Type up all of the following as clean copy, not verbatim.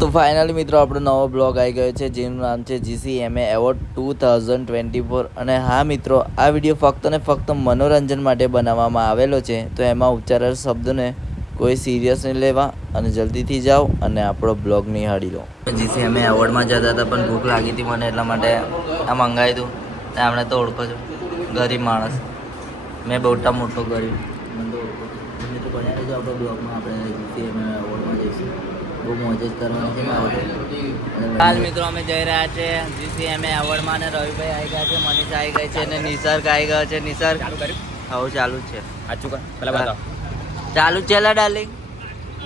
તો ફાઇનલી મિત્રો આપણો નવો બ્લોગ આવી ગયો છે જેનું નામ છે GCMA એવોર્ડ 2024 અને હા મિત્રો આ વિડીયો ફક્ત ને ફક્ત મનોરંજન માટે બનાવવામાં આવેલો છે તો એમાં ઉચ્ચારેલ શબ્દોને કોઈ સિરિયસ નહીં લેવા અને જલ્દીથી જાઓ અને આપણો બ્લોગ નિહાળી લો. GCMA એવોર્ડમાં જતા હતા પણ ભૂખ લાગી હતી મને એટલા માટે આ મંગાવી દઉં ને આપણે તો ઓળખો છો ગરીબ માણસ મેં બહુટા મોટો ગરીબ મને તો ઓળખો મેં તો બન્યા રહેજો આપણો બ્લોગમાં આપણે GCMA એવોર્ડમાં જઈશું. બહુ મોજ જ કરવાની છે મારે. હાલ મિત્રો અમે જઈ રહ્યા છે GCMA એવોર્ડમાં અને રવિભાઈ આવી ગયા છે, મનીષા આવી ગઈ છે અને નિસર્ગ આવી ગયો છે. નિસર્ગ હવે ચાલુ જ છે. સાચું કર પેલા બતાવો ચાલુ જ છે લા ડાર્લિંગ.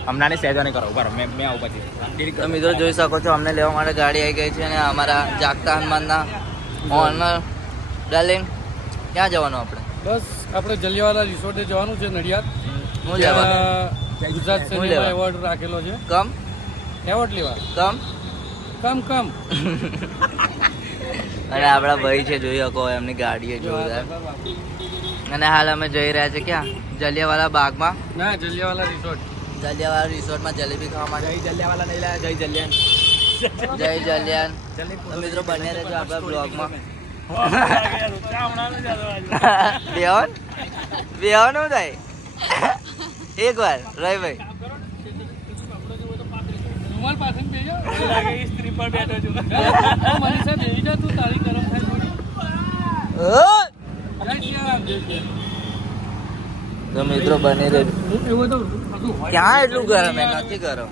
હમણાં સહેજો નહીં કરો ઉપર મેં આવું પછી. તો મિત્રો જોઈ શકો છો અમને લેવા માટે ગાડી આવી ગઈ છે અને અમારા જાગતા હનુમાનના ઓનર ડાર્લિંગ ક્યાં જવાનું આપણે? બસ આપણે જલિયાવાલા રિસોર્ટે જવાનું છે નડિયાદ. હું લેવાનું ગુજરાત સિનેમા એવોર્ડ રાખેલો છે. કમ એવોર્ડ લેવા કમ અને આપણા ભાઈ છે જોઈ શકો એમની ગાડી જોરદાર. અને હાલ અમે જઈ રહ્યા છે ક્યાં? જલિયાવાલા બાગમાં. ના, જલિયાવાલા રિસોર્ટ. જલિયાવાલા રિસોર્ટમાં જલેબી ખાવા માટે. જય જલિયાવાલા નહીં લાયા, જય જલિયાન. જય જલિયાન. તો મિત્રો બને રહેજો આપણા બ્લોગમાં. બેવાનું થાય એક વાર રવિભાઈ રૂમાલ પાસે બેજો. લાગે સ્ત્રી પર બેઠો છું. મનીષા બેસી જા તું, તારી ગરમ થાય થોડી. તો મિત્રો બની રહે. એવું તો ક્યાં એટલું ગરમ એ નથી ગરમ.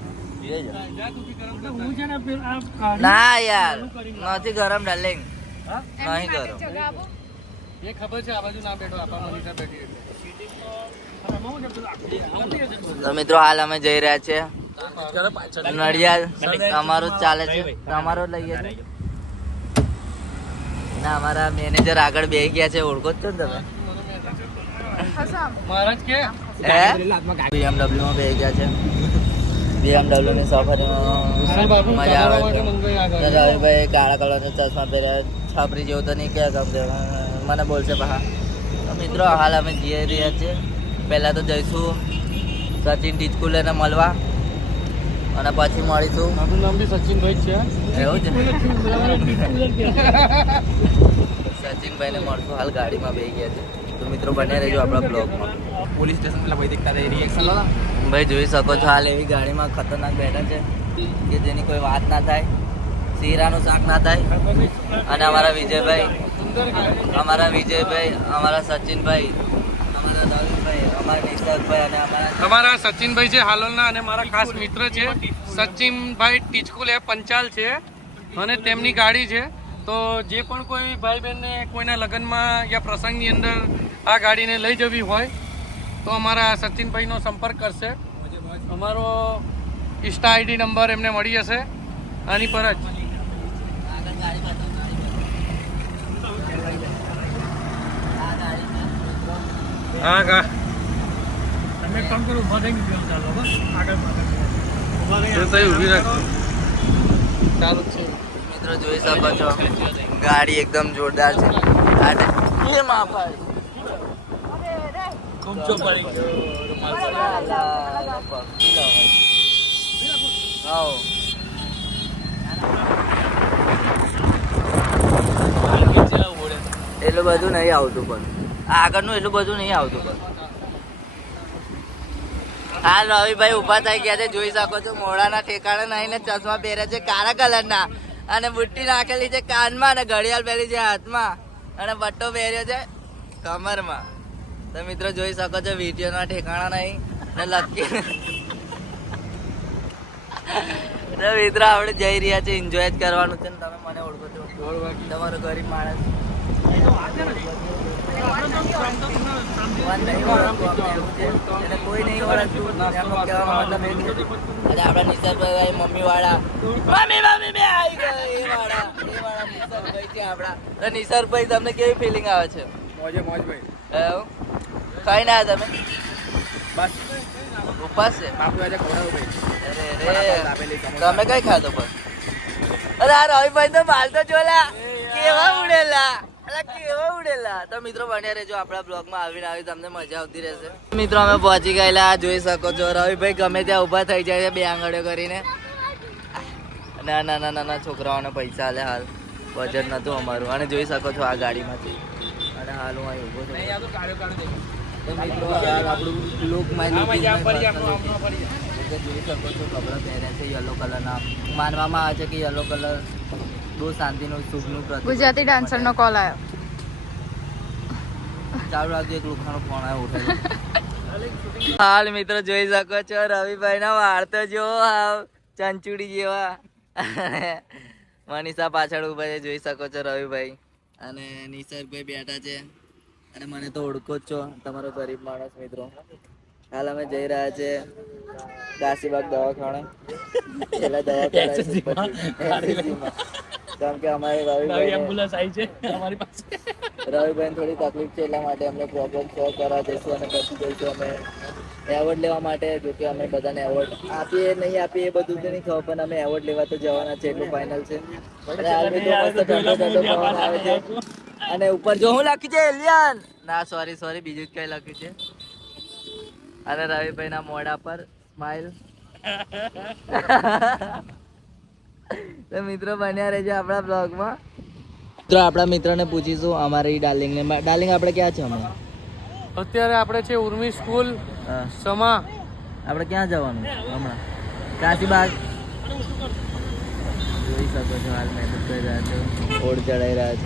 હું છે ને આ ના યાર નથી ગરમ ડાર્લિંગ, નહીં ગરમ. એ ખબર છે આ બાજુ ના બેઠો, આપા મનીષા બેઠી એટલે. તો મિત્રો હાલ અમે જઈ રહ્યા છીએ નડિયાદ. અમારું જ ચાલે છે, તમારો જ લઈએ છે. ના અમારા મેનેજર આગળ બેસી ગયા છે, ઓળખો જ છો ને તમે? મહારાજ કે BMW માં બેસી ગયા છે. BMW ની સફારીમાં મજા આવે છે. રવિભાઈ કાળા કલરની ચશ્મા પહેર્યા, છાપરી જેવું તો નહીં ક્યાં ગમશે મને બોલશે પા. તો મિત્રો હાલ અમે જઈ રહ્યા છીએ. પહેલાં તો જઈશું સચિન ટીચકુલેને મળવા અને પછી મળીશું. આપણું નામ બી સચિનભાઈ છે. એવું છે સચિનભાઈને મળશું. હાલ ગાડીમાં બેસી ગયા છે. તો મિત્રો બને રહેજો આપણા બ્લોગમાં. પોલીસ સ્ટેશન પેલા ભાઈ દેખતા રિએક્શન લો. ભાઈ જોઈ શકો છો હાલ એવી ગાડીમાં ખતરનાક બેઠા છે કે જેની કોઈ વાત ના થાય, શીરાનું શાક ના થાય. અને અમારા વિજયભાઈ, અમારા સચિનભાઈ, અમારા રવિભાઈ, અમારા નિસર્ગભાઈ અને અમારા સચિનભાઈ છે હાલોલના અને મારા ખાસ મિત્ર છે. સચિનભાઈ ટીચકુલ એ પંચાલ છે અને તેમની ગાડી છે. તો જે પણ કોઈ ભાઈ બહેનને કોઈના લગ્નમાં યા પ્રસંગની અંદર આ ગાડીને લઈ જવી હોય તો અમારા સચિનભાઈનો સંપર્ક કરશે. અમારો ઇન્સ્ટા ID નંબર એમને મળી જશે આની પર જ. હા કા તમે કામ કરો, ઉભા થઈ ગયો ચાલો બસ આગળ ઊભી રાખ. ચાલુ છે મિત્રો જોઈ શકો છો ગાડી એકદમ જોરદાર છે. કુમચો પડી એટલું બધું નહીં આવતું પણ આગળનું એટલું બધું નહીં આવતું પણ. હા રવિભાઈ ઉભા થઈ ગયા છે, જોઈ શકો છો. મોઢાના ઠેકાણે નહીં ને ચશ્મા પહેર્યા છે કાળા કલરના અને બુટ્ટી નાખેલી છે કાનમાં અને ઘડિયાળ પહેરી છે હાથમાં અને પટ્ટો પહેર્યો છે કમરમાં. તો મિત્રો જોઈ શકો છો વિડીયોના ઠેકાણા નહીં ને લકી. તો મિત્રો આપણે જઈ રહ્યા છે, એન્જોય જ કરવાનું છે ને તમે મને ઓળખો છો, તમારો ગરીબ માણસ. કોઈ નહીં ઓળખતું એમનો કહેવાનો મતલબ એ છે. અને આપણા નિસર્ગભાઈ મમ્મી વાળા મમ્મી બે આવી ગયા એ વાળા નિસર્ગભાઈ છે આપણા. તો નિસર્ગભાઈ તમને કેવી ફિલિંગ આવે છે? મોજે મોજ ભાઈ. એવું કઈ ના તમે બસ ઉપવાસ છે? બાપુ આજે ખવડાવું ભાઈ. અરે તમે કઈ ખાધો પણ? અરે આ રવિભાઈ તો બાલ તો જોલા કેવા ઉડેલા. તો મિત્રો બન્યા રહેજો આપણા બ્લોગમાં. આવી તમને મજા આવતી રહેશે. મિત્રો અમે પહોંચી ગયેલા, જોઈ શકો છો. રવિભાઈ ગમે ત્યાં ઉભા થઈ જાય છે બે આંગળીઓ કરીને. અને આ નાના નાના છોકરાઓને પૈસા આલે હાલ બજેટ નતું અમારું. અને જોઈ શકો છો આ ગાડીમાંથી. અને હાલ હું અહીં ઊભો છું. તો મિત્રો હાલ આપણું લુક જોઈ શકો છો કપડાં પહેર્યા છે યલો કલરના. માનવામાં આવે છે કે યલો કલર બહુ શાંતિનું શુભનું પ્રતીક. ગુજરાતી ડાન્સરનો કોલ આવ્યો. ચાલુ રાખજો, એક લોકોનો ફોન આવ્યો ઉઠાવી. હાલ મિત્રો જોઈ શકો છો રવિભાઈ ના વાળ તો જો ચંચુડી જેવા. મનીષા પાછળ ઉભા છે, જોઈ શકો છો રવિભાઈ. અને નિસર્ગભાઈ બેઠા છે. અને મને તો ઓળખો જ છો, તમારો ગરીબ માણસ મિત્રો. હાલ અમે જઈ રહ્યા છે કાશીબાગ દવાખાને. પેલા દવા કરાવીશું પછી કેમ કે અમારે રવિભાઈ થોડી તકલીફ છે, એટલા માટે અમને પ્રોબ્લેમ સોલ્વ કરવા જઈશું. અને પછી જઈશું અમે એવોર્ડ લેવા માટે. જો કે અમે બધાને એવોર્ડ આપીએ નહીં આપીએ એ બધું તો નહીં ખબર, પણ અમે એવોર્ડ લેવા તો જવાના છે, એટલું ફાઇનલ છે. અને હાલ મિત્રો મસ્ત ઠંડો ઠંડો પવન આવે છે. અને ઉપર જો હું લખ્યું છે એલિયન, ના સોરી બીજું જ કઈ લખ્યું છે. અને રવિભાઈ ના મોઢા પર સ્માઈલ. તો મિત્રો બન્યા રહેજો આપણા બ્લોગમાં. મિત્રો આપણા મિત્રને પૂછીશું અમારી ડાર્લિંગને. ડાર્લિંગ આપણે ક્યાં છે અમે? અત્યારે આપણે છે ઉર્મી સ્કૂલ સમા. આપણે ક્યાં જવાનું હમણાં? કાશીબાગ. જોઈ શકો છો હાલ મહેનત કરી રહ્યા છો, ઓળ ચડાઈ રહ્યા છે.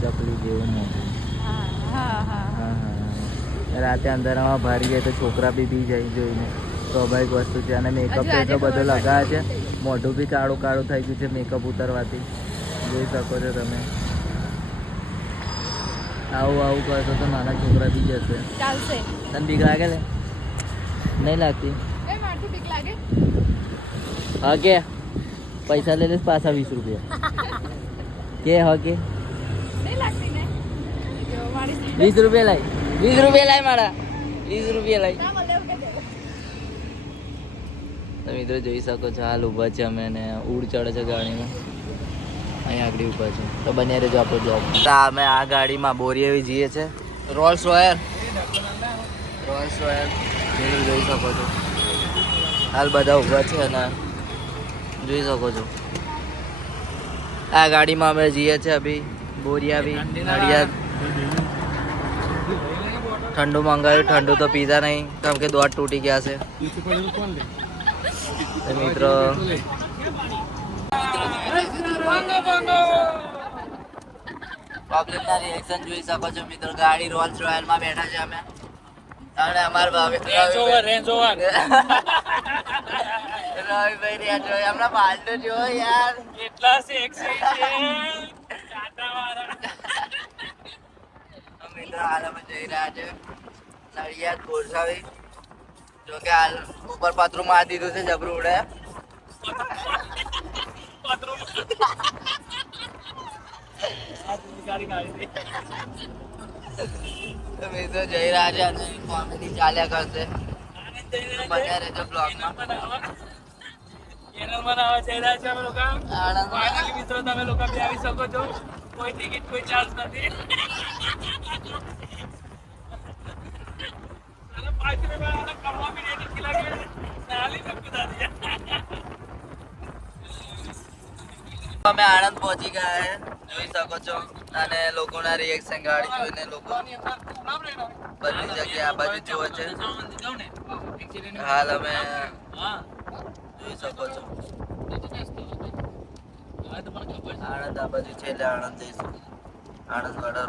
ચકલી જેવું મોટું. રાતે અંધારામાં ભારી જાય તો છોકરા બી જાય જોઈને, સ્વાભાવિક વસ્તુ છે. અને મેકઅપ એટલો બધો લગાવે છે, મોઢું બી કાળું કાળું થઈ ગયું છે મેકઅપ ઉતારવાથી. જોઈ શકો છો તમે. આવું કરશો તો નાના છોકરા બી જશે. ચાલશે. તને બીક લાગે ને? નહીં લાગતી? હા કે પૈસા લઈ લઈશ પાછા 20 રૂપિયા કે? હા કે 20 રૂપિયા લાય, 20 રૂપિયા લાય મારા, 20 રૂપિયા લાય. તો મિત્રો જોઈ શકો છો હાલ ઊભા છે અમે, અને ઉડ ચડે છે ગાડીમાં. અહીં આગળ ઊભા છે. તો બન્યા રહેજો આપણો બ્લોગ. અમે આ ગાડીમાં બોરીએવી જઈએ છે. રોલ્સ રોયલ જોઈ શકો છો. હાલ બધા ઊભા છે અને જોઈ શકો છો આ ગાડીમાં અમે જઈએ છીએ. અભી બોરિયાવી નડિયાદ. ઠંડુ મંગાવ્યું, ઠંડુ તો પીધા નહીં કેમ કે દોડ તૂટી ગયા છે. મિત્રો પબ્લિકના રિએક્શન જોઈ શકો છો મિત્રો. ગાડી રોલ્સ રોયલમાં બેઠા છે અમે. અને અમારા રવિભાઈ રેન્જ રોવર હમણાં બાલટો જો યાર કેટલા સેક્સી છે. મિત્રો હાલ અમે જઈ રહ્યા છે નડિયાદ ગોરસાવી. જો કે હાલ ઉપર પતરું મારી દીધું છે, જબરું ઉડે. મિત્રો જઈ રહ્યા છે અને કોમેડી ચાલ્યા કરશે. બન્યા રહેજો બ્લોગમાં. મિત્રો તમે લોકો બી આવી શકો છો, કોઈ ટિકિટ કોઈ ચાર્જ નથી. અમે આણંદ પહોંચી ગયા છે, જોઈ શકો છો. અને લોકોના રિએક્શન ગાડી જોઈને લોકો બધી જગ્યાએ આ બાજુ જોવે છે. હાલ અમે જોઈ શકો છો આણંદ આ બાજુ છે, એટલે આણંદ જઈશું. આણંદ વાળા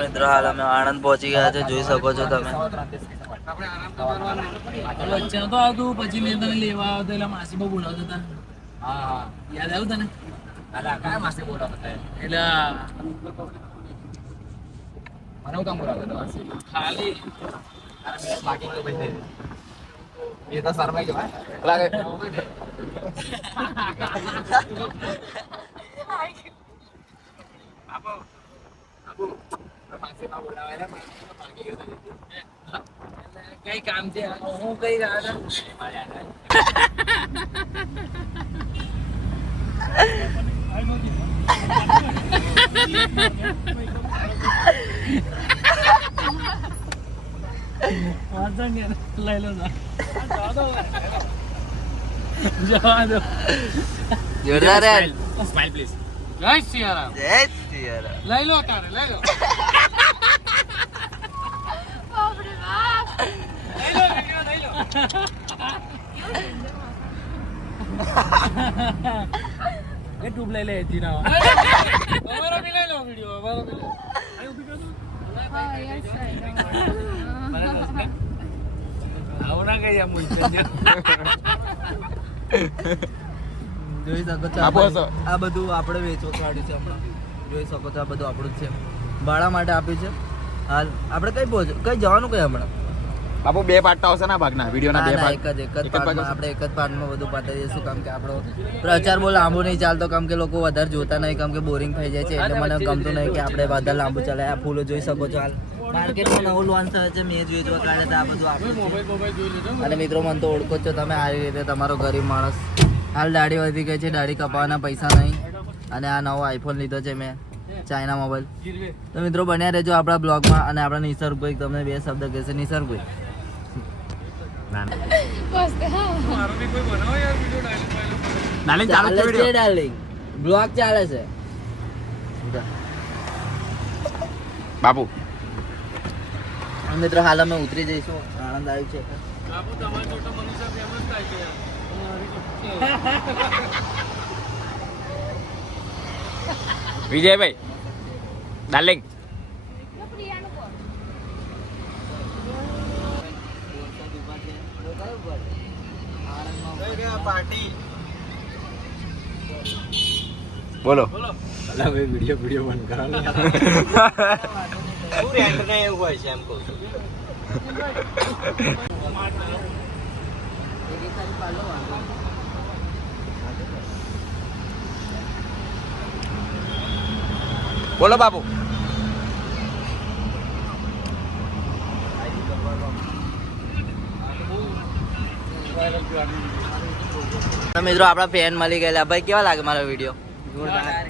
મિત્રો હાલ અમે આણંદ પહોંચી ગયા છે, જોઈ શકો છો તમે. વચ્ચે નતો આવતું, પછી મેં તને લેવા આવ્યો તો એટલે માસી બહુ બોલાવતા હતા. હા યાદ આવ્યું તને? કયા માસી બોલાવતા એટલે મને હું કામ બોલાવતો માસી ખાલી બાકી એ તો શરમાઈ ગયો લાગે. માસી માં બોલાવે કઈ કામ છે હું કઈ રહ્યા લઈ લો જવા દો જોરદાર યાર. Smile please. જય સિયારામ. જય શ્રી રામ. લઈ લો તારે લઈ લો એ ટ્યુબ લઈ લે એથી ના અમારો બી લઈ લો વિડીયો અમારો બી લો આવું ના કઈ આમ જોઈ શકો છો આપો છો. આ બધું આપણે વેચવા કાઢ્યું છે હમણાં. જોઈ શકો છો આ બધું આપણું જ છે, ભાડા માટે આપ્યું છે. હાલ આપણે કઈ જવાનું કઈ હમણાં? બાપુ બે પાર્ટ આવશે ને ભાગના વિડીયોના બે ના, પાર્ટ. એક જ પાર્ટમાં આપણે એક જ પાર્ટમાં બધું પતાવી દઈશું. કેમ કે આપણો પ્રચાર બહુ લાંબુ નહીં ચાલતો, કેમ કે લોકો વધારે જોતા નહીં, કેમ કે બોરિંગ થઈ જાય છે. એટલે મને ગમતું નહીં કે આપણે વધારે લાંબુ ચાલે. આ ફૂલો જોઈ શકો છો હાલ માર્કેટમાં નવું લોન્ચ થયો છે, મેં જોઈ જોવા કાઢે તો આ બધું આપણું છે. મોબાઈલ જોઈ લેજો અને મિત્રો મને તો ઓળખો જ છો તમે આવી રીતે, તમારો ગરીબ માણસ. હાલ દાઢી વધી ગઈ છે, દાઢી કપાવવાના પૈસા નહીં. અને આ નવો આઈફોન લીધો છે મેં, ચાઇના મોબાઈલ. તો મિત્રો બન્યા રહેજો આપણા બ્લોગમાં. અને આપણા નિસર્ગભાઈ તમને બે શબ્દ કહેશે. નિસર્ગભાઈ મારો બી કોઈ બનાવો યાર વિડીયો ડાયલોગ ડાર્લિંગ ચાલુ ચાલે છે છે વિડીયો. ડાર્લિંગ, બ્લોગ ચાલે છે. બાપુ અને મિત્રો હાલ અમે ઉતરી જઈશું. આનંદ આવ્યું છે. બાપુ તમારા જોડે મનીષા ફેમસ થાય છે વિજયભાઈ ડાર્લિંગ બોલો. વિડીયો બંધ કરાવો એવું હોય છે એમ કહું છું. બોલો બાપુ. મિત્રો આપણા ફેન મળી ગયેલા. ભાઈ કેવા લાગે મારો વિડીયો?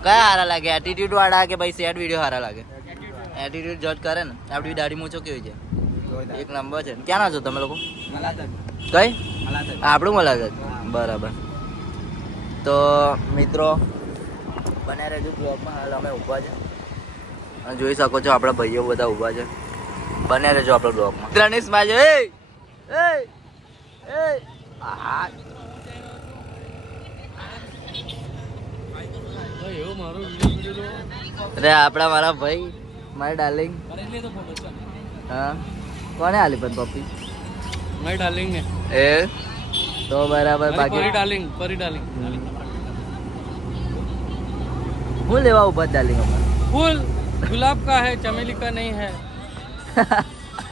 કયા સારા લાગે? એટીટ્યુડ વાળા કે ભાઈ સેડ વિડીયો સારા લાગે? એટીટ્યુડ જજ કરે ને. આપણી દાઢી મૂછો કેવી છે? એક નંબર છે. ક્યાંના છો તમે લોકો? કઈ? આપણું મલાગત. બરાબર. તો મિત્રો બને રહેજો બ્લોગમાં. હાલ અમે ઊભા છે અને જોઈ શકો છો આપણા ભાઈઓ બધા ઊભા છે. બને રહેજો આપણા બ્લોગમાં. ત્રણેશ માજો એ હા એવો મારો વિડીયો અરે આપણા મારા ભાઈ, મારી ડાર્લિંગ. હા કોને આલી પણ પપ્પી? મારી ડાર્લિંગ ને એ તો બરાબર. પરી બાકી ડાર્લિંગ હું લેવા ઉભા ડાર્લિંગ અમારે? फूल गुलाब का है, चमेली का नहीं है.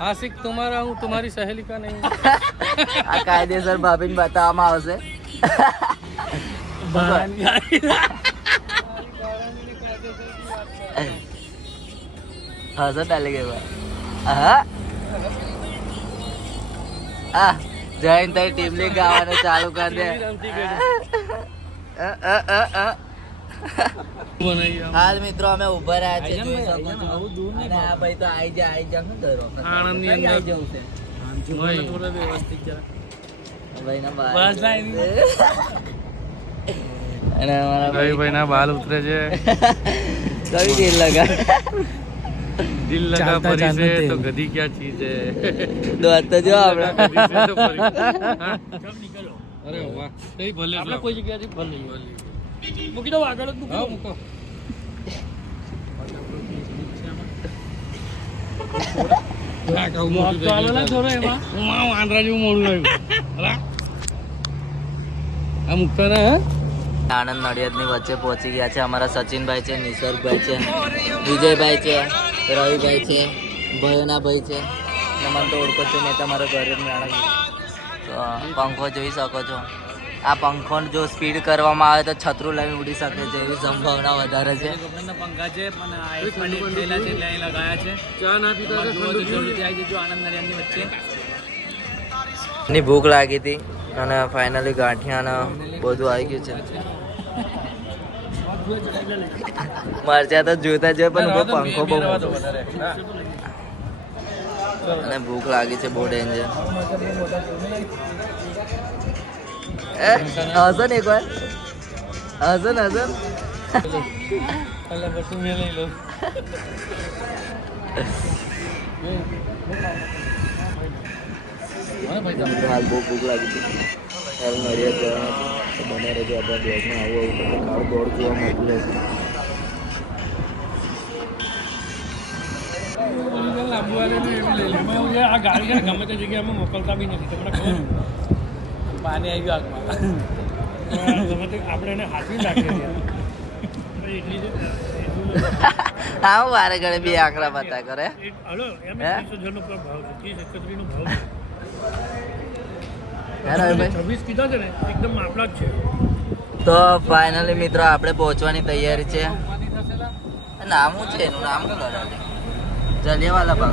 आशिक तुम्हारा हूँ, तुम्हारी सहेली का नहीं. આ કાયદેસર ભાભીને બતાવવામાં આવશે. હા સર ડાર્લિંગ એવા. હા આ જૈન તારી ટીમ લીગ ગાવાનું ચાલુ કરી દે. હાલ મિત્રો અમે ઉભા રહ્યા છે, જોઈ શકો છો. અને આ ભાઈ તો આઈ જા શું ડરો? આણંદની અંદર. આઈ જવું છે ભાઈના બાલ. અને અમારા ભાઈ ના બાલ ઉતરે છે. કવિ દિલ લગા દિલ લગા પરી से तो गधी क्या चीज है. દોસ્ત તો જો આપણે અરે વાહ કઈ ભલે આપણે કોઈ જગ્યાથી ભલે મૂકી દો આગળ જ મૂકો મૂકો. આંધ્રા જેવું મોડું આવ્યું. આ મૂકતા ને આણંદ નડિયાદની વચ્ચે પહોંચી ગયા છે. અમારા સચિનભાઈ છે, નિસર્ગભાઈ છે, વિજયભાઈ છે, રવિભાઈ છે, ભયોના ભાઈ છે. ને મને તો ઓળખો છો મેં તમારો ઘરે જ આણંદ. તો પંખો જોઈ શકો છો. આ પંખો જો સ્પીડ કરવામાં આવે તો છત્રું લઈને ઉડી શકે છે એવી સંભાવના વધારે છે. પંખા છે પણ આઈફોન થયેલા છે એટલે અહીં લગાયા છે. ચા ના પીતા તો ઠંડુ જરૂરથી આવી જજો આનંદ નડિયાદની વચ્ચે. એની ભૂખ લાગી હતી અને ફાઇનલી ગાંઠિયા બધું આવી ગયું છે. મરચા તો જોતા જ પણ બહુ પંખો બહુ મોટો અને ભૂખ લાગી છે બહુ ડેન્જર. હસન એક વાર હસન હાલ બહુ ભૂખ લાગી હતી. હાલ નડિયાદ જવાના છે તો બને રહેજો આપણા બ્લોગમાં. આવું તમને કાળ દોડ જોવા મળતું રહેશે. આ ગાડી ગમે તે જગ્યાએ મોકલતા બી નથી. તમને ખબર પાણી આવી ગયું આગમાં. ગમે તે આપણે એને હાથવી નાખીએ. હા વારે ઘડે બે આંકડા બતા કરે. હલો એમ 300 નો ભાવ છે, 30 નો ભાવ છે. 26 કીધા છે ને એકદમ આપણા જ છે. તો ફાઇનલી મિત્રો આપણે પહોંચવાની તૈયારી છે. નામ શું છે એનું નામ શું કરે? જલિયાવાલા બાગ.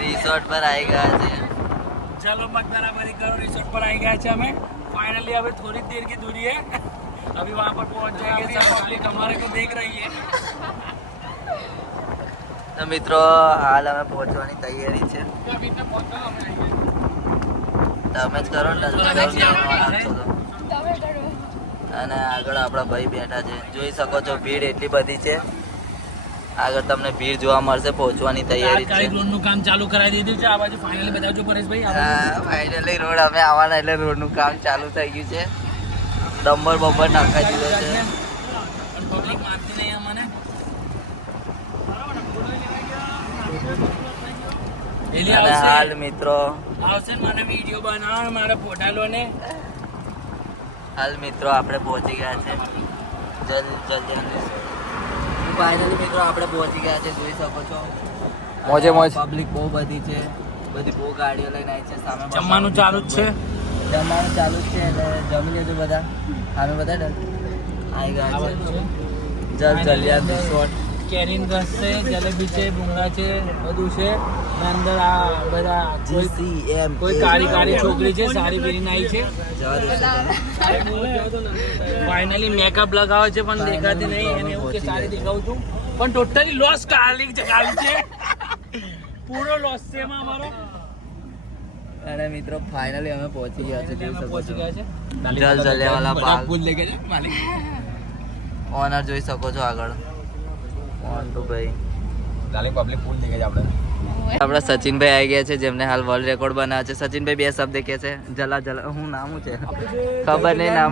રિસોર્ટ પર આવી ગયા છે. चलो मत बराबरी करो. रिसोर्ट पर आ गया है हमें फाइनली. अभी थोड़ी देर की दूरी है, अभी वहाँ पर पहुँच जाएंगे. सब पब्लिक हमारे को देख रही है. તો મિત્રો હાલ અમે પહોંચવાની તૈયારી છે. તમે જ કરો ને અને આગળ આપણા ભાઈ બેઠા છે. જોઈ શકો છો ભીડ એટલી બધી છે. આગળ તમને ભીડ જોવા મળશે. પહોંચવાની તૈયારી છે. રોડ નું કામ ચાલુ કરાવી દીધું છે. આ બાજુ ફાઇનલી બતાવજો પરેશભાઈ. ફાઇનલી રોડ અમે આવવાના એટલે રોડનું કામ ચાલુ થઈ ગયું છે. ડમ્બર બમ્બર નાખાઈ દીધો છે. પબ્લિક માનતી નહીં અમને. અને હાલ મિત્રો આવશે મને વિડીયો બનાવવાનો, મારા ફોટા લો ને. હાલ મિત્રો આપણે પહોંચી ગયા છે. જલ્દી ફાઇનલી મિત્રો આપણે પહોંચી ગયા છે. જોઈ શકો છો મોજે મોજ. પબ્લિક બહુ બધી છે. બધી બહુ ગાડીઓ લઈને આવી છે. સામે જમવાનું ચાલુ જ છે. જમવાનું ચાલુ જ છે એટલે જમી લેજો બધા. સામે બધા આવી ગયા છે. જલિયા રિસોર્ટ. કેરીન રસ છે, જલેબી છે, ભૂંગળા છે, બધું છે. અને અંદર આ બધા કોઈ કાળી કાળી છોકરી છે, સારી પહેરીને આવી છે. ફાઇનલી મેકઅપ લગાવે છે પણ દેખાતી નહીં. એને એવું કે સારી દેખાવું છું પણ ટોટલી લોસ કાલી છે. પૂરો લોસ છે એમાં અમારો. અને મિત્રો ફાઇનલી અમે પહોંચી ગયા છે. જોઈ શકો પહોંચી છો ગયા છે. જલિયાવાલા બાગ. ફૂલ લેકે જાય માલિક. ઓનર જોઈ શકો છો આગળ. ઓન તો ભાઈ ગાલી પબ્લિક ફૂલ દેખાય છે આપણે. આપણા સચિનભાઈ આવી ગયા છે જેમને હાલ વર્લ્ડ રેકોર્ડ બનાવ્યો છે. સચિનભાઈ બે શબ્દ કે છે. જલા હું નામ શું છે ખબર નહીં નામ.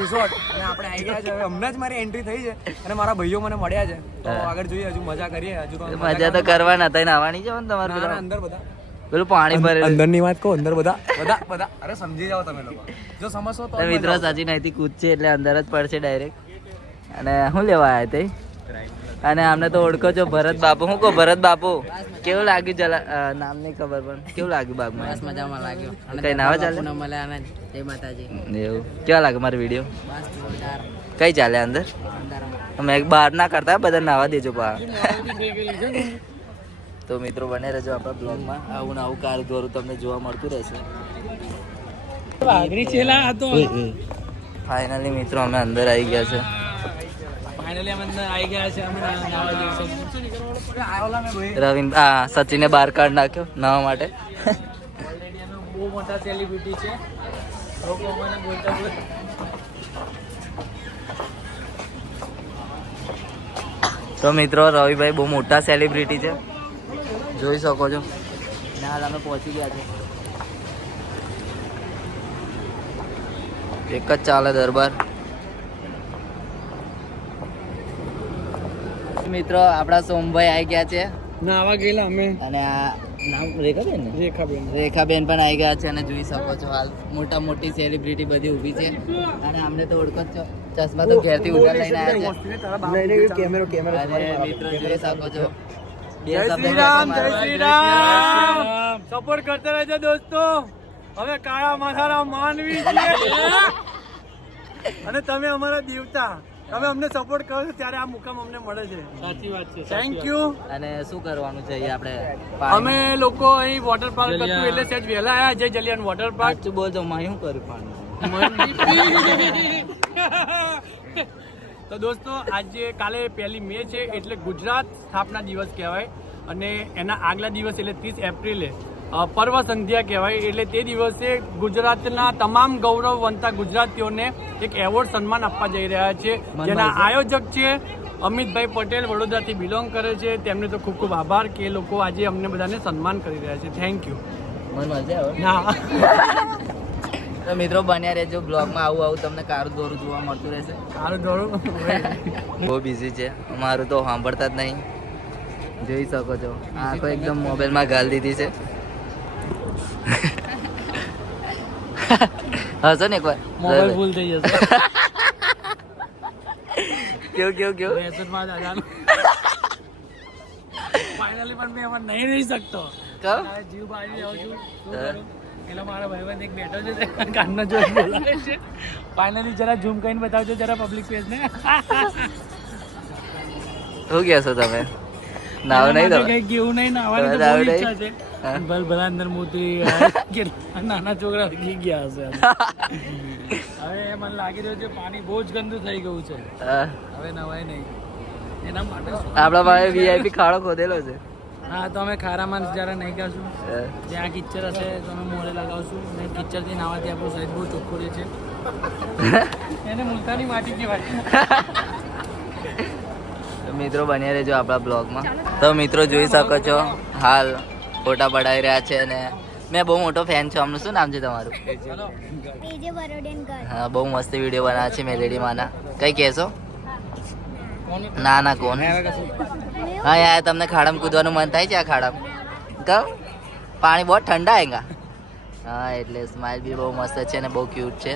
રિસોર્ટ અને આપણે આવી ગયા છે. હવે હમણાં જ મારી એન્ટ્રી થઈ છે અને મારા ભાઈઓ મને મળ્યા છે. તો આગળ જોઈએ, હજુ મજા કરીએ. હજુ તો મજા તો કરવાના હતા. નાવાની જાવ ને તમારે ના, અંદર બધા પેલું પાણી ભરેલું. અંદરની વાત કહો. અંદર બધા બધા બધા અરે સમજી જાઓ તમે લોકો. જો સમજશો તો મિત્રો સચિન અહીંથી કૂદશે એટલે અંદર જ પડશે ડાયરેક્ટ. અને શું લેવા આવ્યા તે? અને આમને તો ઓળખો છો, ભરત બાપુ. શું કહો ભરત બાપુ, કેવું લાગ્યું? જલા નામ નહીં ખબર પણ કેવું લાગ્યું બાગમાં? બસ મજામાં લાગ્યો. કઈ નાવા ચાલે? મળ્યા આનંદ. જય માતાજી. એવું કેવા લાગે મારો વિડીયો? બસ જોરદાર. કઈ ચાલે અંદર? મેં બહાર ના કરતા બધા નાવા દેજો પા. તો મિત્રો બને રહેજો આપણા બ્લોગમાં. આવું ને આવું કાર દોરું તમને જોવા મળતું રહેશે. ફાઇનલી મિત્રો અમે અંદર આવી ગયા છે. ફાઇનલી અમે અંદર આવી ગયા છે. અમે નાવા જઈશું. રવિન્દ સચિને બહાર કાઢ નાખ્યો નાવા માટે. ઓલરેડી અમે બહુ મોટા સેલિબ્રિટી છે. લોકો અમને બોલતા તો મિત્રો રવિભાઈ બહુ મોટા સેલિબ્રિટી છે. જોઈ શકો છો. હાલ અમે પહોંચી ગયા છે. એક જ ચાલે દરબાર. મિત્રો આપણા સોમભાઈ આવી ગયા છે નાવા ગયેલા અમે. અને આ નામ રેખાબેન ને? રેખાબેન. રેખાબેન પણ આવી ગયા છે. અને જોઈ શકો છો હાલ મોટા મોટી સેલિબ્રિટી બધી ઊભી છે. અને અમને તો ઓળખો જ છો. ચશ્મા તો ઘેરથી ઉધાર લઈને આવ્યા છે. કેમેરો અને મિત્રો જોઈ શકો છો. જય શ્રી રામ, જય શ્રી રામ. સપોર્ટ કરતા રહેજો દોસ્તો. હવે કાળા માથાના માનવી છીએ અને તમે અમારા દેવતા. તમે અમને સપોર્ટ કરો છો ત્યારે આ મુકામ અમને મળે છે. સાચી વાત છે. Thank you. અને શું કરવાનું છે અહીંયા આપણે અમે લોકો અહીં વોટર પાર્ક હતું એટલે સહેજ વહેલા આવ્યા. જય જલિયાન વોટર પાર્ક. સાચું બોલજો માં શું કર્યું પાણી તો દોસ્તો આજે કાલે 1 મે છે એટલે ગુજરાત સ્થાપના દિવસ કહેવાય અને એના આગલા દિવસ એટલે 30 એપ્રિલે પર્વ સંધ્યા કહેવાય. એટલે તે દિવસે ગુજરાતના તમામ ગૌરવવંતા ગુજરાતીઓને એક એવોર્ડ સન્માન આપવા જઈ રહ્યા છે, જેના આયોજક છે અમિતભાઈ પટેલ, વડોદરાથી બિલોંગ કરે છે. તેમને તો ખૂબ ખૂબ આભાર કે એ લોકો આજે અમને બધાને સન્માન કરી રહ્યા છે. Thank you. મને મજા આવે. ના તો મિત્રો બન્યા રહેજો બ્લોગમાં. આવું તમને કારું દોરું જોવા મળતું રહેશે. સારું દોડું. બહુ બિઝી છે અમારું તો સાંભળતા જ નહીં. જોઈ શકો છો આંખો એકદમ મોબાઈલમાં ગાલ દીધી છે. હસો ને એકવાર મોબાઈલ ભૂલ થઈ જશે. કેવું વ્યસનમાં દાદાનું. ફાઇનલી પણ મેં એમાં નહીં રહી શકતો. કહો જીવ બાજી આવું છું. શું કરું? એટલે મારા ભાઈબંધ એક બેઠો છે કાનનો જોઈ બોલાવે છે. ફાઇનલી જરા ઝૂમ કરીને બતાવજો જરા પબ્લિક પેજ ને. શું કહેશો તમે? નાવ નહીં તમે? કઈ કેવું નહીં, નાવાની તો નાવ બહુ નહીં? ઈચ્છા છે. હા. ભલે ભલા અંદર મોતી કેટલા નાના છોકરા ગી ગયા હશે. હવે મને લાગી રહ્યું છે પાણી બહુ જ ગંદુ થઈ ગયું છે. હા. હવે નવાય નહીં. એના માટે શું? આપણા પાસે વીઆઈપી ખાડો ખોદેલો છે. હા તો અમે ખારામાં જરા નહીં કરશું. હા. જ્યાં કિચ્ચર હશે તો અમે મોડે લગાવશું ને કિચ્ચરથી નાવાથી આપણું શરીર બહુ ચોખ્ખું રહે છે. એને મુલતાની માટી કહેવાય. તો મિત્રો બન્યા રહેજો આપણા બ્લોગમાં. તો મિત્રો જોઈ શકો છો હાલ ફોટા પડાવી રહ્યા છે અને મેં બહુ મોટો ફેન છું. આમનું શું નામ છે તમારું? તેજે બરોડેનકર. હા બહુ મસ્ત વિડીયો બનાવે છે મેલેડી માના. કઈ કહેશો? ના કોણ? હા યાર તમને ખાડામાં કૂદવાનું મન થાય છે? આ ખાડામાં કહો પાણી બહુ ઠંડા આएगा. હા એટલે સ્માઇલ બી બહુ મસ્ત છે અને બહુ ક્યુટ છે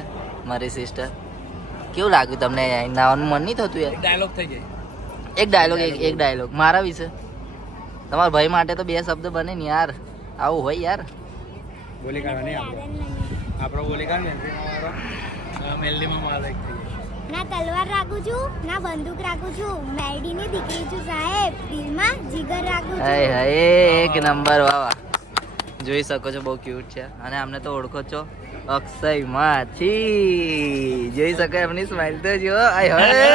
મારી સિસ્ટર. કેવું લાગ્યું તમને? નાવાનું મન નહીં થતું યાર? ડાયલોગ થઈ જાય. એક ડાયલોગ મારા વિશે. તમારા ભાઈ માટે તો 2 શબ્દ બને ને યાર. આવું હોય યાર. બોલી કાઢવા નહીં આપણો બોલી કાઢ ને મેલડીમાં મારા એક થઈ ના તલવાર રાખું છું ના બંદૂક રાખું છું, મેરડીની દીકરી છું સાહેબ, દિલમાં જીગર રાખું હાય છું. હાય એક નંબર. વાહ જોઈ શકો છો બહુ ક્યુટ છે અને અમને તો ઓળખો છો અક્ષય માછી. જોઈ શકો એમની સ્માઈલ તો જો. આય હાય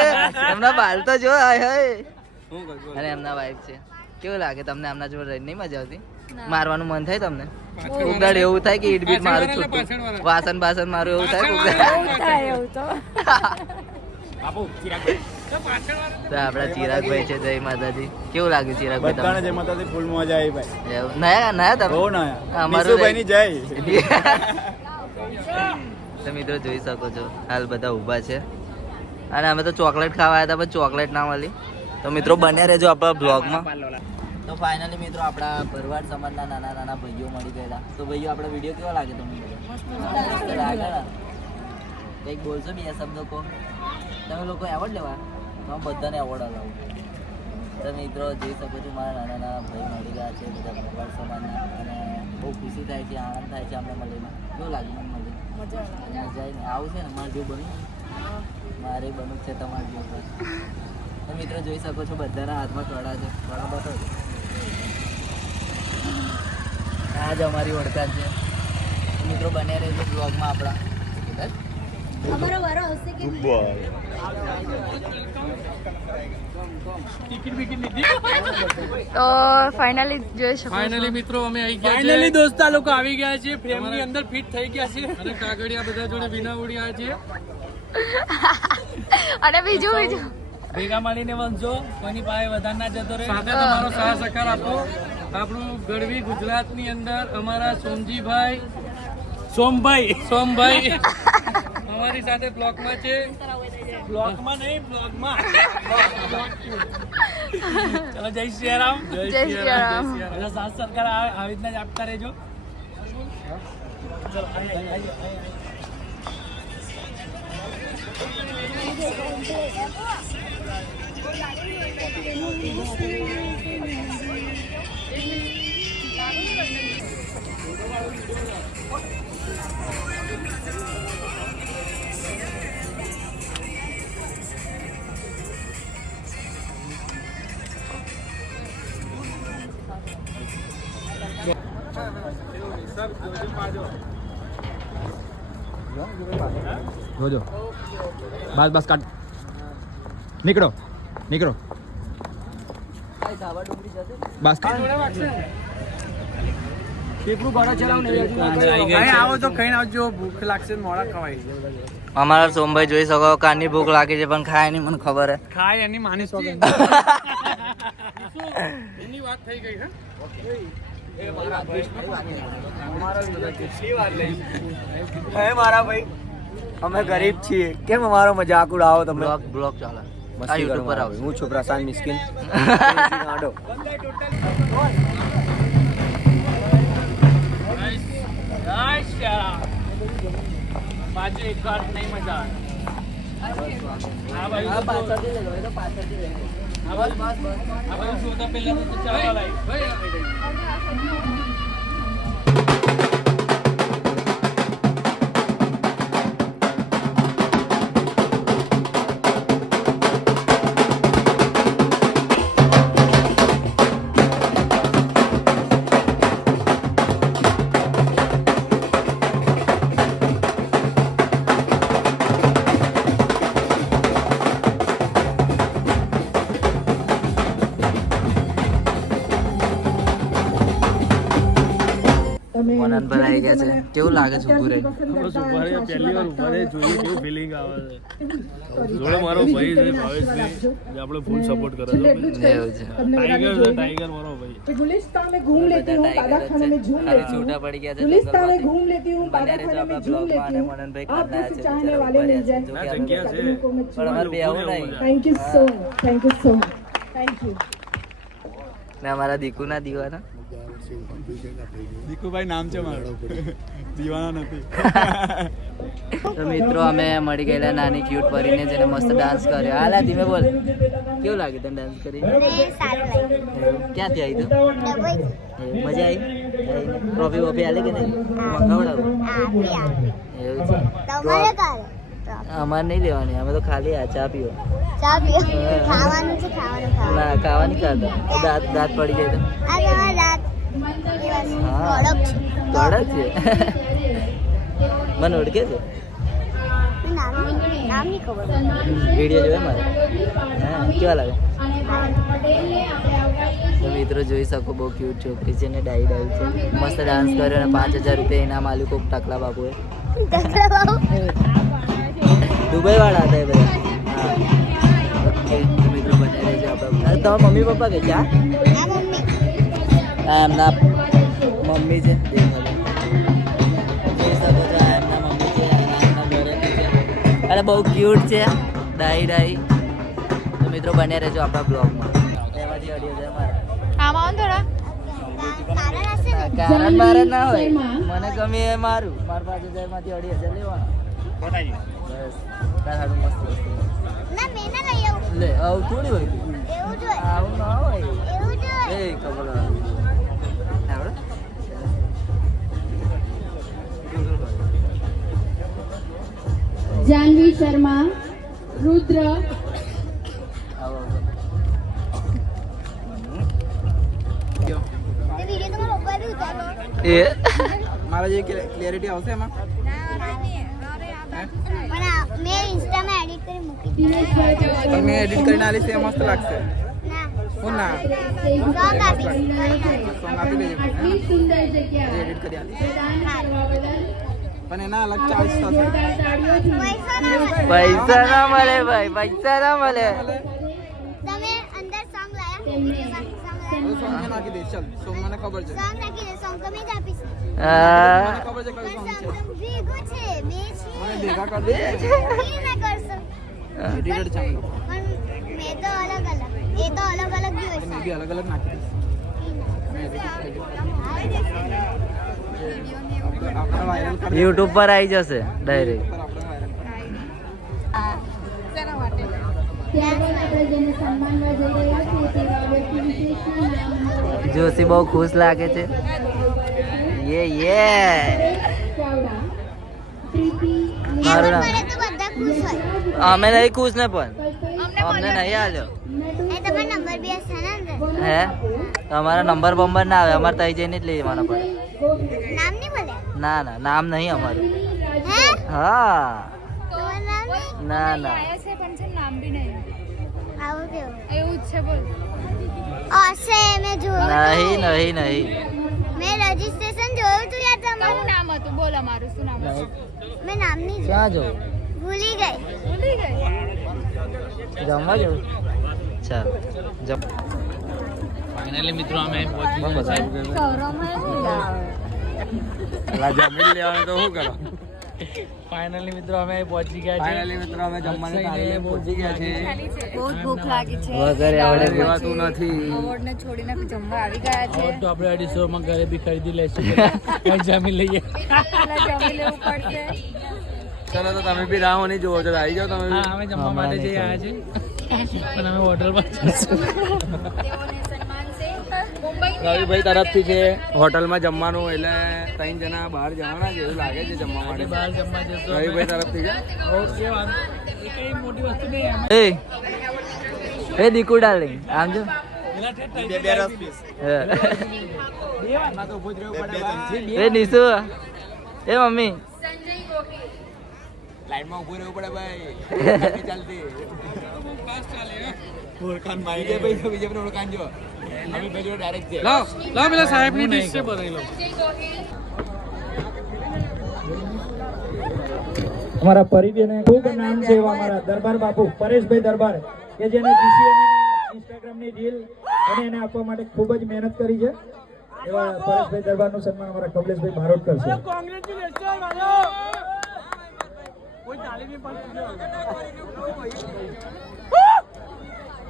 એમના બાલ તો જો. આય હાય. અને એમના વાઈફ છે. કેવું લાગે તમને આમના જોડે રહીને? નહીં મજા આવતી? મારવાનું મન થાય તમને? ઉગદાડ એવું થાય કે ઈટ બીટ મારું છૂટું વાસણ બાસણ મારું એવું થાય? બાપુ ચિરાગભાઈ તો આપડા ચિરાગભાઈ છે. જય માતાજી. કેવું લાગ્યું ચિરાગભાઈ તમને? જય માતાજી. ફૂલ મજા આવી ભાઈ. એવું? નયા તમે? બહુ ના અમારું નિશુભાઈની જય. તો મિત્રો જોઈ શકો છો હાલ બધા ઊભા છે અને અમે તો ચોકલેટ ખાવા આવ્યા હતા પણ ચોકલેટ ના મળી. તો મિત્રો બન્યા રહેજો આપણા બ્લોગમાં. તો ફાઇનલી મિત્રો આપણા ભરવાડ સમાજના નાના ભાઈઓ મળી ગયેલા. તો ભાઈઓ આપણો વિડીયો કેવો લાગે તમને? લાગે ને? કંઈક બોલશો 2 શબ્દો કહો. તમે લોકો એવોર્ડ લેવા તો હું બધાને એવોર્ડ અલાવું. તો મિત્રો જોઈ શકો છો મારા નાના ભાઈ મળી ગયા છે બધા ભરવાડ સમાજના અને બહુ ખુશી થાય છે, આનંદ થાય છે અમને મળીને. કેવું લાગે? મને મળી મજા ને આવું છે ને મારે જેવું બનવું મારે બનવું છે તમારે જેવું. તો મિત્રો જોઈ શકો છો બધાના હાથમાં કડા છે. કડા બતાવો. આ જ અમારી ઓળખાણ છે. મિત્રો બન્યા રહેજો બ્લોગમાં આપણા. અમારો વારો આવશે કે નહીં? ટિકિટ બિકિટ લીધી. તો ફાઇનલી જોઈ શકો ફાઇનલી મિત્રો અમે આવી ગયા છે. ફાઇનલી દોસ્તા લોકો આવી ગયા છે, ફ્રેમની અંદર ફિટ થઈ ગયા છે અને કાગળિયા બધા જોડે વિના ઉડ્યા છે. અને બીજું ભેગા મળીને વંશો, કોઈની પાસે વધારે ના જતો રહે. સાથે તમારો સાથ સહકાર આપો. આપણું ગઢવી ગુજરાતની અંદર અમારા સોમભાઈ અમારી સાથે બ્લોકમાં છે. બ્લોકમાં નહીં, બ્લોગમાં. ચલો જય શ્રી રામ. જય શ્રી રામ. બધા સાથ સરકાર આવી રીતના જ આપતા રહેજો. જોજો બસ બસ કાટ નીકળો નીકળો બસ કેટલું ભાડા ચલાવ નહીં આવો તો ખાઈને આવજો ભૂખ લાગશે મોડા ખવાય અમારા સોમભાઈ જોઈ શકો કાની ભૂખ લાગી છે પણ ખાય નહીં મને ખબર હે ખાય એની માની સોગંદ એની વાત થઈ ગઈ હે મારા ભાઈ અમે ગરીબ છીએ કેમ અમારો મજાક ઉડાવો તમે બ્લોગ ચાલે મસ્તી આ YouTube કરો પર મારા આવશે. ભાઈ. હું છું પ્રશાંત મિસ્કિન આડો પાછું એક વાર નહીં મજા આવે આ બાજુ શોધા પહેલા તો ચાલવા લાય મનનભાઈ આવી ગયા છે કેવું લાગે છે ઊભું રહી પહેલી વાર ઉભા રહે જોઈએ કેવું ફિલિંગ આવે છે જોડે મારો ભાઈ છે ભાવેશભાઈ જે આપણે ફૂલ સપોર્ટ કરે છે એવું છે ટાઈગર છે ટાઈગર મારો ભાઈ गुलिस्तान में घूम लेती हूँ काला खाने में झूम ખાલી लेती हूँ છૂટા પડી ગયા છે गुलिस्तान में જંગલમાંથી. घूम लेती हूँ काला બન્યા રહેજો खाने में આપણા झूम બ્લોગમાં लेती અને हूँ મનનભાઈ आप ખાના जैसे છે चाहने બિચારા वाले ઉભા मिल રહ્યા जाए છે. જો ના, કે જગ્યા છે. कदमों को मैं પણ અમારે બેહવું નહીં thank you so much thank you so much thank you ને અમારા દીકુના દીવાના દીકુભાઈ નામ છે મારો દીવાના નથી તો મિત્રો અમે મળી ગયેલા નાની ક્યુટ પરીને જેને મસ્ત ડાન્સ કર્યો હાલા ધીમે બોલ કેવું લાગ્યું તને ડાન્સ કરી સારું લાગ્યું ક્યાંથી આવી તું ડબલ મજા આવી ટ્રોફી વોફી આલે કે નહીં મંગાવડાવું આપી એવું છે તમારે કાલે અમારે નહીં લેવાની અમે તો ખાલી આ ચા પીવો ચા પીઓ ખાવાનું છે ખાવાનું ના ખાવાની ખાતા દાંત દાંત પડી જાય તો આ તમારા રાત હા. કડક છે કડક છે મને ઓળખે છે નામ નહીં ખબર વિડીયો જોયો મારે હા કેવા લાગે તો મિત્રો જોઈ શકો બહુ ક્યુટ છોકરી છે ને ડાઈ ડાઈ છે મસ્ત ડાન્સ કર્યો અને 5000 રૂપિયા ઇનામ આલ્યું કોક ટકલા બાબુએ દુબઈ વાળા હતા એ બધા હા ઓકે તો મિત્રો બને રહેજો આપણા તમારા મમ્મી પપ્પા કે ક્યાં આ મમ્મી આ એમના મમ્મી છે દેખાડો જોઈ શકો છો આ એમના મમ્મી છે અને આ એમના ઘરેથી છે અરે બહુ ક્યુટ છે ડાઈ ડાઈ તો મિત્રો બન્યા રહેજો આપણા બ્લોગમાં એમાંથી 2,500 મારા આમાં થોડા તારા હશે ને કારણ મારે ના હોય મને ગમે એ મારું મારા 5,000 માંથી 2,500 લેવાના બસ તાર હારું મસ્ત વસ્તુ ના મેં ના લઈ આવું લે આવું થોડી હોય એવું જોઈએ આવું ના હોય એવું જોઈએ એ ખબર આવડે जानवी शर्मा रुद्र આવો એ વિડીયો તમારા પપ્પા બી ઉતાર્યો એ મારા જે ક્લિયરિટી આવશે એમાં પણ આ મેં ઇન્સ્ટામાં એડિટ કરી મૂકી दिनेश भाई તમે એડિટ કરીને આલી છે મસ્ત લાગશે ના હું ના સોંગ આપી સોંગ આપી દેજો आटली सुंदर जग्या એડિટ કરી આલી प्रदान करवा बदल પણ એના અલગ ચાર્જ થશે પૈસા ના મળે. પૈસા ના મળે ભાઈ પૈસા ના મળે તમે અંદર સોંગ લાયા સોંગ તો સોંગ મેં નાખી દઈશ ચાલ સોંગ મને ખબર છે નાખી દે સોંગ તમે જ આપીશ હા મને ખબર છે કયું સોંગ છે પણ ભેગું છે બે મને છે ભેગા કરી દે કેવી ના કરશો એડિટેડ છે પણ મેં તો અલગ અલગ એ તો અલગ અલગ બી હોય મેં બી અલગ અલગ નાખી દઈશ આપણે વાયરલ કરી યુટ્યુબ પર આવી જશે ડાયરેક્ટ આપણે વાયરલ ત્યારબાદ આપણે જેને સન્માનવા જઈ રહ્યા છીએ તેવા વ્યક્તિ વિશેષના નામ જોશી બહુ ખુશ લાગે છે યે ચાવડા પ્રીતિ મારું એવોર્ડ નામ મળે તો બધા ખુશ હોય અમે નહીં ખુશ ને પણ અમને અમને નહીં આલ્યો એ તમારો નંબર બી હશે ને અંદર? હે તમારો નંબર બંબર ના આવે અમારે તઈ જઈને જ લઈ જવાના પડે નામ નહીં બોલે? ના ના નામ નહીં અમારું હે? હા તમારું નામ નહીં? ના ના આવું કેવું? એવું જ છે બોલ. હશે મેં જોયું નહીં નહીં નહીં મેં રજીસ્ટ્રેશન જોયું તું યાર શું તમારું. નામ હતું બોલ અમારું શું નામ હતું? મેં નામ નહીં જોયું. ક્યાં જો ભૂલી ગઈ. ભૂલી ગઈ. જમવા જવું ચાલ જમ ફાઇનલી મિત્રો અમે પહોંચી ગયા છે જમીન લેવાનું તો શું કરો ફાઇનલી મિત્રો અમે પહોંચી ગયા છે ફાઇનલી મિત્રો અમે જમવાની થાળીએ પહોંચી ગયા છે બહુ જ ભૂખ લાગી છે. વગર આવડે રહેવાતું નથી અવોર્ડ ને છોડીને જમવા આવી ગયા છે. હવે તો આપણે 250 માં ઘરે બી ખરીદી લઈશું કઈ જમી લઈએ પેલા જમી લેવું પડશે. ચલો તો તમે બી રાહ નહીં જોવો છો આવી જાઓ તમે હા અમે જમવા માટે જઈ આવ્યા છીએ પણ અમે હોટલમાં જઈશું તેઓને સન્માન છે. મુંબઈની રવિભાઈ તરફથી છે હોટલમાં જમવાનું એટલે 3 જણા બહાર જવાના છે એવું લાગે છે જમવા માટે બહાર જમવા જઈશું રવિભાઈ તરફથી છે ઓકે વાંધો એ કઈ મોટી વસ્તુ નહીં અમે એ દીકુ ડાર્લિંગ આમ જો બે રસ પીસ એ નીસુ એ મમ્મી લાઈનમાં ઊભું રહેવું પડે ભાઈ ચાલતી ઓળખાણ ભાઈ બીજે પણ ઓળખાણ જો રવિભાઈ જોડે ડાયરેક્ટ છે લાવ લાવ પેલા સાહેબની ડીશ છે ભરાઈ લો. અમારા પરિબેને ખૂબ નામ છે એવા અમારા દરબાર બાપુ પરેશભાઈ દરબાર કે જેને ઇન્સ્ટાગ્રામની રીલ અને એને આપવા માટે ખૂબ જ મહેનત કરી છે એવા પરેશભાઈ દરબારનું સન્માન અમારા કમલેશભાઈ બારોટ કરશે.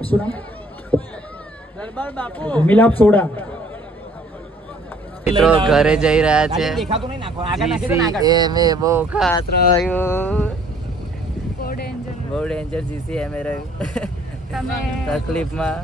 શું નામ? દરબાર બાપુ મિલાપ સોડા. મિત્રો ઘરે જઈ રહ્યા છે દેખાતું નહીં નાખો આગળ નાખી દો ને આગળ. GCMA બહુ ખાસ રહ્યું બહુ danger. બહુ ડેન્જર GCMA રહ્યું તમે તકલીફમાં